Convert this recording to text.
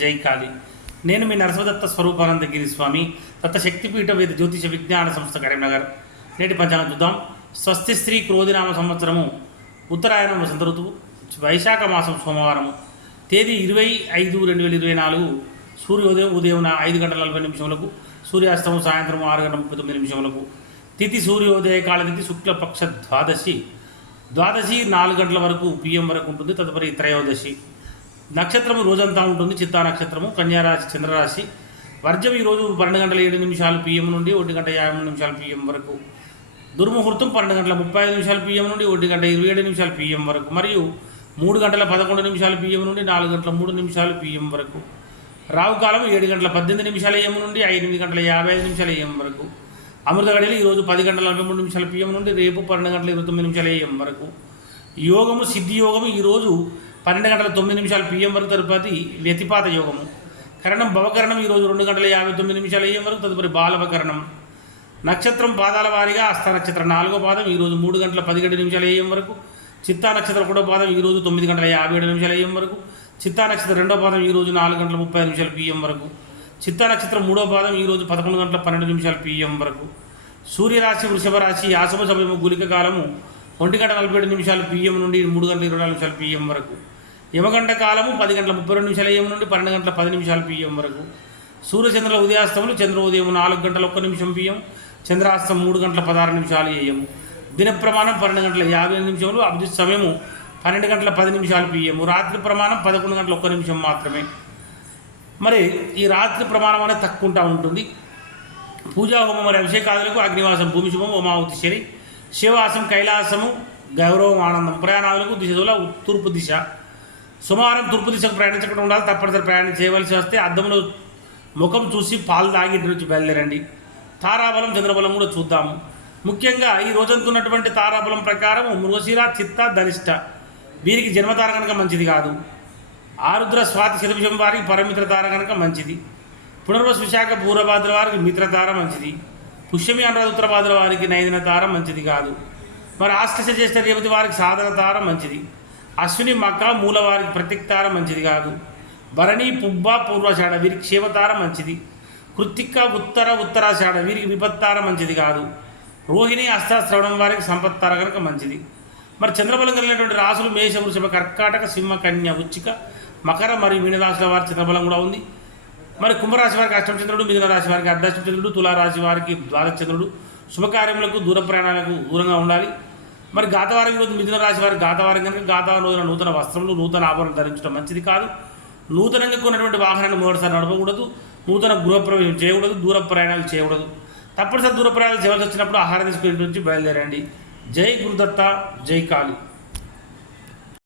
జై కాళి. నేను మీ నరసింహదత్త స్వరూపానందగిరి స్వామి దత్త శక్తిపీఠ వేద జ్యోతిష విజ్ఞాన సంస్థ కరీంనగర్. నేటి పంచాంగం చూద్దాం. స్వస్తి స్త్రీ క్రోధినామ సంవత్సరము ఉత్తరాయణం వసంత ఋతువు వైశాఖ మాసం సోమవారము తేదీ ఇరవై ఐదు రెండు వేల ఇరవై నాలుగు సూర్యోదయం ఉదయం ఐదు గంటల నలభై నిమిషములకు సూర్యాస్తమం సాయంత్రం ఆరు గంటల ముప్పై తొమ్మిది నిమిషములకు తిథి సూర్యోదయ కాలతిథి శుక్లపక్ష ద్వాదశి. ద్వాదశి నాలుగు గంటల వరకు పిఎం వరకు ఉంటుంది తదుపరి త్రయోదశి. నక్షత్రము రోజంతా ఉంటుంది చిత్తా నక్షత్రము కన్యారాశి చంద్రరాశి. వర్జం ఈరోజు పన్నెండు గంటల ఏడు నిమిషాలు పిఎం నుండి ఒంటి గంట యాభై మూడు నిమిషాలు పిఎం వరకు. దుర్ముహూర్తం పన్నెండు గంటల ముప్పై ఐదు నిమిషాలు పిఎం నుండి ఒంటి గంట ఇరవై ఏడు నిమిషాలు పిఎం వరకు. మరియు మూడు గంటల పదకొండు నిమిషాలు పిఎం నుండి నాలుగు గంటల మూడు నిమిషాలు పిఎం వరకు. రావు కాలం ఏడు గంటల పద్దెనిమిది నిమిషాల ఏం నుండి ఎనిమిది గంటల యాభై ఐదు నిమిషాల ఏం వరకు. అమృత గడియలు ఈరోజు పది గంటల నలభై మూడు నిమిషాల పిఎం నుండి రేపు పన్నెండు గంటల ఇరవై తొమ్మిది నిమిషాల ఏం వరకు. యోగము సిద్ధి యోగము ఈరోజు పన్నెండు గంటల తొమ్మిది నిమిషాలు పిఎం వరకు తదుపరి వ్యతిపాత యోగము. కరణం భవకరణం ఈరోజు రెండు గంటల యాభై తొమ్మిది నిమిషాలు అయ్యే వరకు తదుపరి బాలవకరణం. నక్షత్రం పాదాల వారీగా హస్త నక్షత్రం. నాలుగో పాదం ఈరోజు మూడు గంటల పదిహేడు నిమిషాలు ఏఎం వరకు. చిత్తా నక్షత్రం కూడా పాదం ఈరోజు తొమ్మిది గంటల యాభై ఏడు నిమిషాలు అయ్యేం వరకు. చిత్తా నక్షత్రం రెండో పాదం ఈరోజు నాలుగు గంటల ముప్పై ఐదు నిమిషాలు పిఎం వరకు. చిత్తా నక్షత్రం మూడో పాదం ఈరోజు పదకొండు గంటల పన్నెండు నిమిషాలు పిఎం వరకు. సూర్యరాశి వృషభ రాశి ఆశుభ సమయము గులిక కాలము ఒంటి గంట నలభై ఏడు నిమిషాలు పిఎం నుండి మూడు గంటల ఇరవై నాలుగు నిమిషాలు పిఎం వరకు. యమగంట కాలము పది గంటల ముప్పై రెండు నిమిషాలు ఏం నుండి పన్నెండు గంటల పది నిమిషాలు పిఎం వరకు. సూర్యచంద్రుల ఉదయాస్తములు చంద్ర ఉదయం నాలుగు గంటల ఒక్క నిమిషం పిఎం చంద్రాస్తం మూడు గంటల పదహారు నిమిషాలు ఏఎం దిన ప్రమాణం పన్నెండు గంటల యాభై ఎనిమిది నిమిషములు అభిజిత్ సమయము పన్నెండు గంటల పది నిమిషాలు పిఎం రాత్రి ప్రమాణం పదకొండు గంటల ఒక్క నిమిషం మాత్రమే. మరి ఈ రాత్రి ప్రమాణం అనేది తక్కువ ఉంటుంది. పూజా హోమం మరి అభిషేకాదులకు అగ్నివాసం భూమి శుభం ఉమావతి శని శివాసం కైలాసము గౌరవం ఆనందం ప్రయాణాలకు దిశలో తూర్పు దిశ. సుమారం తూర్పు దిశకు ప్రయాణించకుండా ఉండాలి. తప్పనిసరి ప్రయాణం చేయవలసి వస్తే అద్దంలో ముఖం చూసి పాలు తాగి ఇంటి నుంచి బయలుదేరండి. తారాబలం చంద్రబలం కూడా చూద్దాము ముఖ్యంగా ఈ రోజంతున్నటువంటి తారాబలం ప్రకారం మృగశిర చిత్త ధనిష్ట వీరికి జన్మతార కనుక మంచిది కాదు. ఆరుద్ర స్వాతి శతభిషం వారికి పరమిత్ర తార కనుక మంచిది. పునర్వస్ విశాఖ పూర్వభాద్ర వారికి మిత్రతార మంచిది. పుష్యమి అనురాధ ఉత్తరభాద్ర వారికి నైదిన తార మంచిది కాదు. మరి ఆశ్లేష చేసిన రేవతి వారికి సాధన తార మంచిది. అశ్విని మక మూలవారి ప్రతిక్తార మంచిది కాదు. భరణి పుబ్బ పూర్వషాఢ వీరికి క్షేమతార మంచిది. కృత్తిక ఉత్తర ఉత్తరాషాఢ వీరికి విపత్తార మంచిది కాదు. రోహిణి అష్టాశ్రవణం వారికి సంపత్తార కనుక మంచిది. మరి చంద్రబలం కలిగినటువంటి రాసులు మేష వృషభ కర్కాటక సింహ కన్య ఉచ్చిక మకర మరియు మీనరాశుల వారి చంద్రబలం కూడా ఉంది. మరి కుంభరాశి వారికి అష్టమచంద్రుడు మిథున రాశి వారికి అర్ధాష్టమ చంద్రుడు తులారాశి వారికి ద్వాదశ చంద్రుడు. శుభకార్యములకు దూర ప్రయాణాలకు దూరంగా ఉండాలి. మరి గాతవారం ఈరోజు మిథున రాశి వారి గాతవారం కనుక గాతవారం రోజున నూతన వస్త్రములు నూతన ఆభరణం ధరించడం మంచిది కాదు. నూతనంగా కొన్నటువంటి వాహనాన్ని మొదటిసారి నడపకూడదు. నూతన గృహప్రవేశం చేయకూడదు దూర ప్రయాణాలు చేయకూడదు. తప్పనిసరి దూర ప్రయాణాలు చేయవలసి వచ్చినప్పుడు ఆహారం తీసుకుని నుంచి బయలుదేరండి. జై గురుదత్త జై కాళీ.